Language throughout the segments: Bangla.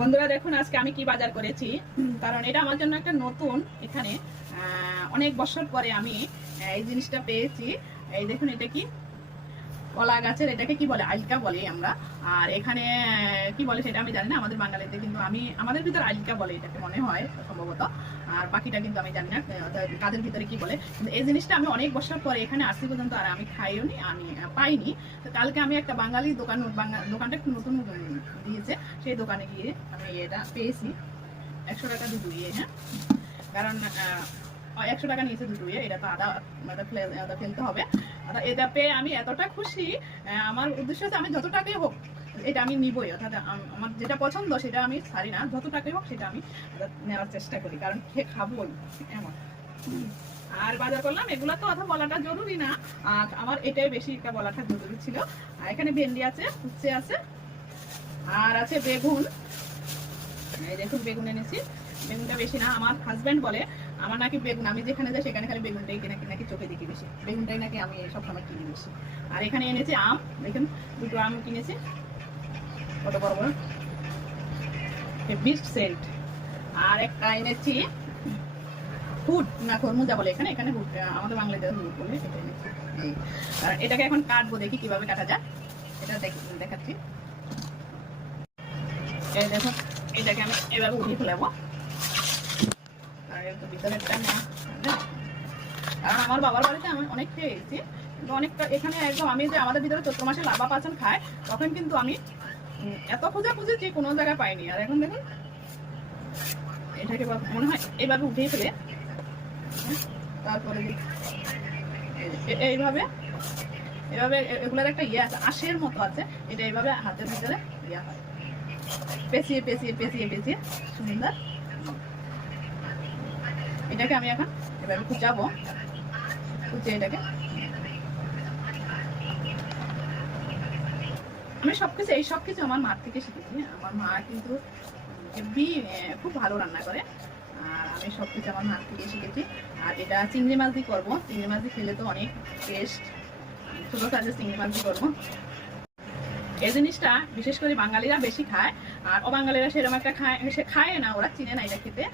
বন্ধুরা দেখুন আজকে আমি কি বাজার করেছি, কারণ এটা আমার জন্য একটা নতুন। এখানে অনেক বছর পরে আমি এই জিনিসটা পেয়েছি। এই দেখুন, এটা কি কলা গাছের, এটাকে কি বলে, আইলকা বলি আমরা। আর এখানে কি বলে সেটা আমি জানি না, আমাদের বাঙালিতে কিন্তু আমাদের ভিতরে আইলকা বলে এটাকে মনে হয় সম্ভবত। আর বাকিটা কিন্তু আমি জানি না কাদের ভিতরে কি বলে। কিন্তু এই জিনিসটা আমি অনেক বছর পরে এখানে আসছি পর্যন্ত আর আমি খাইও নি, আমি পাইনি। তো কালকে আমি একটা বাঙালি দোকানটা একটু নতুন দিয়েছে, সেই দোকানে গিয়ে আমি এটা পেয়েছি। 100 টাকা দুটো ইয়ে, হ্যাঁ, কারণ 100 টাকা নিয়েছে দুটো ইয়ে। এটা তো আদা ফেলতে হবে। এটা পেয়ে আমি এতটা খুশি। আমার উদ্দেশ্য হচ্ছে আমি যত টাকাই হোক এটা আমি নিবই, অর্থাৎ আমার যেটা পছন্দ সেটা আমি ছাড়ি না, যত টাকাই হোক সেটা আমি নেওয়ার চেষ্টা করি, কারণ খেয়ে খাবোই এমন। আর বাজার করলাম, এগুলো তো অথবা বলাটা জরুরি না, আমার এটাই বেশি একটা বলাটা জরুরি ছিল। আর এখানে ভেন্ডি আছে, উচ্ছে আছে, আর আছে বেগুন। এই দেখুন বেগুন এনেছি। বেগুনটা বেশি না, আমার হাজব্যান্ড বলে আমার নাকি বেগুন, আমি যেখানে যাই সেখানে খালি বেগুনটাই নাকি চোখে দেখি বেশি, বেগুনটাই নাকি আমি সবসময় কিনি বেশি। আর এখানে এনেছি আম, দেখুন দুটো আম কিনেছি, কত বড় বড়, বিস্ট সেন্ট। আর একটা এনেছি হুড না খরমুজা বলে এখানে, এখানে হুড, আমাদের বাংলাদেশে হুড বলে, এটা এনেছি। আর এটাকে এখন কাটবো, দেখি কিভাবে কাটা যায়, এটা দেখাচ্ছি। এই দেখুন, এটাকে আমি এভাবে উঠিয়ে ফেলাবো। আর ভিতরেরটা না, কারণ আমার বাবার বাড়িতে আমি অনেক খেয়ে গেছি, কিন্তু অনেকটা এখানে একদম আমি যে আমাদের ভিতরে চৈত্র মাসে লাভা পাচন খায়, তখন কিন্তু আমি এত খোঁজা খুঁজেছি কোনো জায়গায় পাইনি। আর এখন দেখুন এটাকে মনে হয় এইভাবে উঠিয়ে ফেলে, তারপরে এইভাবে এভাবে এগুলোর একটা ইয়ে আছে, আঁশের মতো আছে, এটা এইভাবে হাতের ভিতরে ইয়ে হয়, পেঁচিয়ে পেঁচিয়ে পেঁচিয়ে পেঁচিয়ে সুন্দর। এটাকে আমি এখন এভাবে কুচাবো, কুচিয়ে এটাকে আমি সবকিছু আমার মার থেকে শিখেছি। আমার মা কিন্তু খুব ভালো রান্না করে, আর আমি সবকিছু আমার মার থেকে শিখেছি। আর এটা চিংড়ি মাছ দিয়ে করবো, চিংড়ি মাছ দিয়ে খেলে তো অনেক টেস্ট। ছোটো সাইজের চিংড়ি মাছ দিয়ে করবো। এই জিনিসটা বিশেষ করে বাঙালিরা বেশি খায়, আর অবাঙালিরা সেরকম একটা খায় না, ওরা চিনে না এটা খেতে।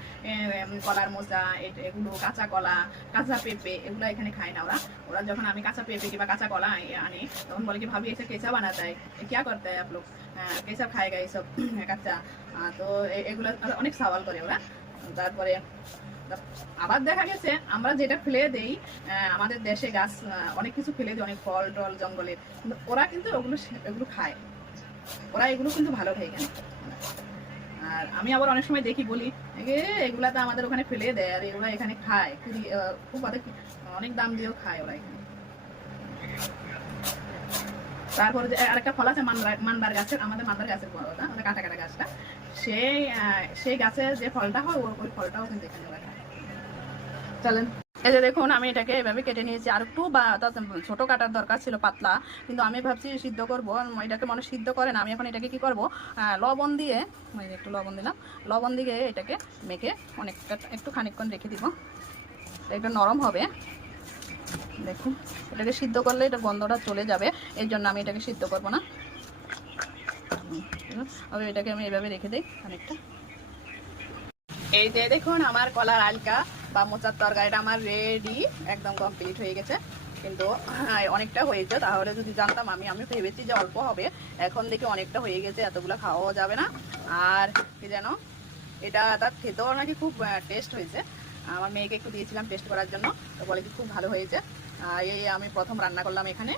কলার মোচা, এগুলো কাঁচা কলা, কাঁচা পেঁপে, এগুলো এখানে খায় না ওরা। ওরা যখন আমি কাঁচা পেঁপে কিংবা কাঁচা কলা আনি, তখন বলে কি ভাবি এসে কেঁচা বানাতে হয়, क्या करते हैं आप लोग, কেঁচা খায়গা এইসব কাঁচা। তো এগুলো অনেক সওয়াল করে ওরা। তারপরে আবার দেখা গেছে আমরা যেটা ফেলে দেই, আমাদের দেশে গাছ অনেক কিছু ফেলে দিই, অনেক ফল টল জঙ্গলের, কিন্তু ওরা কিন্তু এগুলো খায়, ওরা এগুলো কিন্তু ভালো খায় কেন। আর আমি আবার অনেক সময় দেখি বলি এগুলা তো আমাদের ওখানে ফেলে দেয়, আর এগুলা এখানে খায়, খুব অনেক দাম দিয়েও খায় ওরা এখানে। তারপরে যে আরেকটা ফল আছে মান্দার গাছের, আমাদের মান্দার গাছের ফলটা, মানে কাটা কাটা গাছটা, সেই গাছের যে ফলটা হয় ওই ফলটাও কিন্তু এখানে ওরা খায়। চলেন, এই যে দেখুন আমি এটাকে এভাবে কেটে নিয়েছি। আর একটু ছোট কাটার দরকার ছিল, পাতলা, কিন্তু আমি ভাবছি সিদ্ধ করবো, এটাকে মানুষ সিদ্ধ করে না। আমি এখন এটাকে কি করব, লবণ দিয়ে, একটু লবণ দিলাম, লবণ দিয়ে এটাকে মেখে অনেকটা একটু খানিকক্ষণ রেখে দিব, একটু নরম হবে। দেখুন এটাকে সিদ্ধ করলে এটা গন্ধটা চলে যাবে, এর জন্য আমি এটাকে সিদ্ধ করব না। এটাকে আমি এভাবে রেখে দিই খানিকটা। এই যে দেখুন আমার কলার আলকা বা মোচার তরকারিটা আমার রেডি, একদম কমপ্লিট হয়ে গেছে। কিন্তু অনেকটা হয়েছে, তাহলে যদি জানতাম আমি ভেবেছি যে অল্প হবে, এখন দেখি অনেকটা হয়ে গেছে, এতগুলো খাওয়াও যাবে না। আর কি যেন এটা তার খেতেও নাকি খুব টেস্ট হয়েছে। আমার মেয়েকে একটু দিয়েছিলাম টেস্ট করার জন্য, তো বলে কি খুব ভালো হয়েছে। এই আমি প্রথম রান্না করলাম এখানে,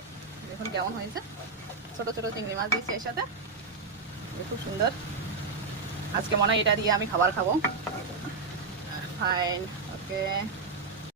দেখুন কেমন হয়েছে। ছোট ছোট চিংড়ি মাছ দিয়েছি এর সাথে, খুব সুন্দর। আজকে মনে হয় এটা দিয়ে আমি খাবার খাবো। ফাইন, ওকে।